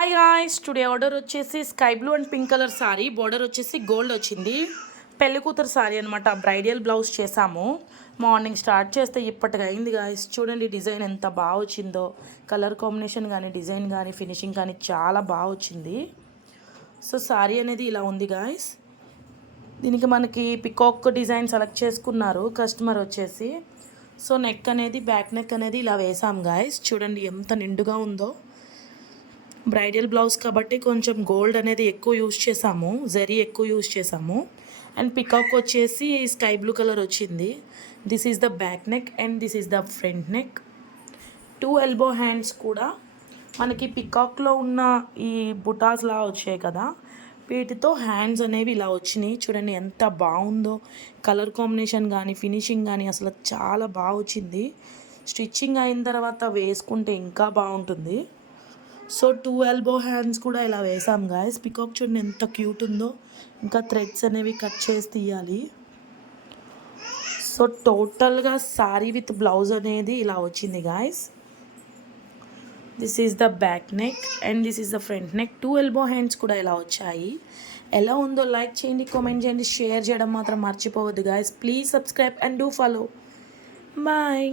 Hi guys, today order వచ్చేసి sky blue and pink colour sorry, border వచ్చేసి gold వచ్చింది. పెళ్లి కూతురు సారీ అనమాట. బ్రైడల్ బ్లౌజ్ చేసాము. మార్నింగ్ స్టార్ట్ చేస్తే ఇప్పటికి అయింది గాయస్. చూడండి డిజైన్ ఎంత బాగా వచ్చిందో. కలర్ కాంబినేషన్ కానీ, డిజైన్ కానీ, ఫినిషింగ్ కానీ చాలా బాగా వచ్చింది. సో సారీ అనేది ఇలా ఉంది గాయస్. దీనికి మనకి పికాక్ డిజైన్ సెలెక్ట్ చేసుకున్నారు కస్టమర్ వచ్చేసి. సో నెక్ అనేది, బ్యాక్ నెక్ అనేది ఇలా వేసాం గాయస్. చూడండి ఎంత నిండుగా ఉందో. బ్రైడల్ బ్లౌజ్ కాబట్టి కొంచెం గోల్డ్ అనేది ఎక్కువ యూజ్ చేసాము, జరీ ఎక్కువ యూజ్ చేసాము. అండ్ పికాక్ వచ్చేసి స్కై బ్లూ కలర్ వచ్చింది. This is the back neck and this is the front neck. 2 elbow hands కూడా మనకి పికాక్లో ఉన్న ఈ బుటాస్లా వచ్చాయి కదా, వీటితో హ్యాండ్స్ అనేవి ఇలా వచ్చినాయి. చూడండి ఎంత బాగుందో. కలర్ కాంబినేషన్ కానీ, ఫినిషింగ్ కానీ అసలు చాలా బాగా వచ్చింది. స్టిచ్చింగ్ అయిన తర్వాత వేసుకుంటే ఇంకా బాగుంటుంది. సో 2 ఎల్బో హ్యాండ్స్ కూడా ఇలా వేసాం గాయస్. పికాక్ చూడండి ఎంత క్యూట్ ఉందో. ఇంకా థ్రెడ్స్ అనేవి కట్ చేసి తీయాలి. సో టోటల్గా సారీ విత్ బ్లౌజ్ అనేది ఇలా వచ్చింది guys. This is the back neck and this is the front neck. 2 elbow hands కూడా ఇలా వచ్చాయి. ఎలా ఉందో లైక్ చేయండి, కామెంట్ చేయండి, షేర్ చేయడం మాత్రం మర్చిపోవద్దు guys. Please subscribe and do follow. Bye.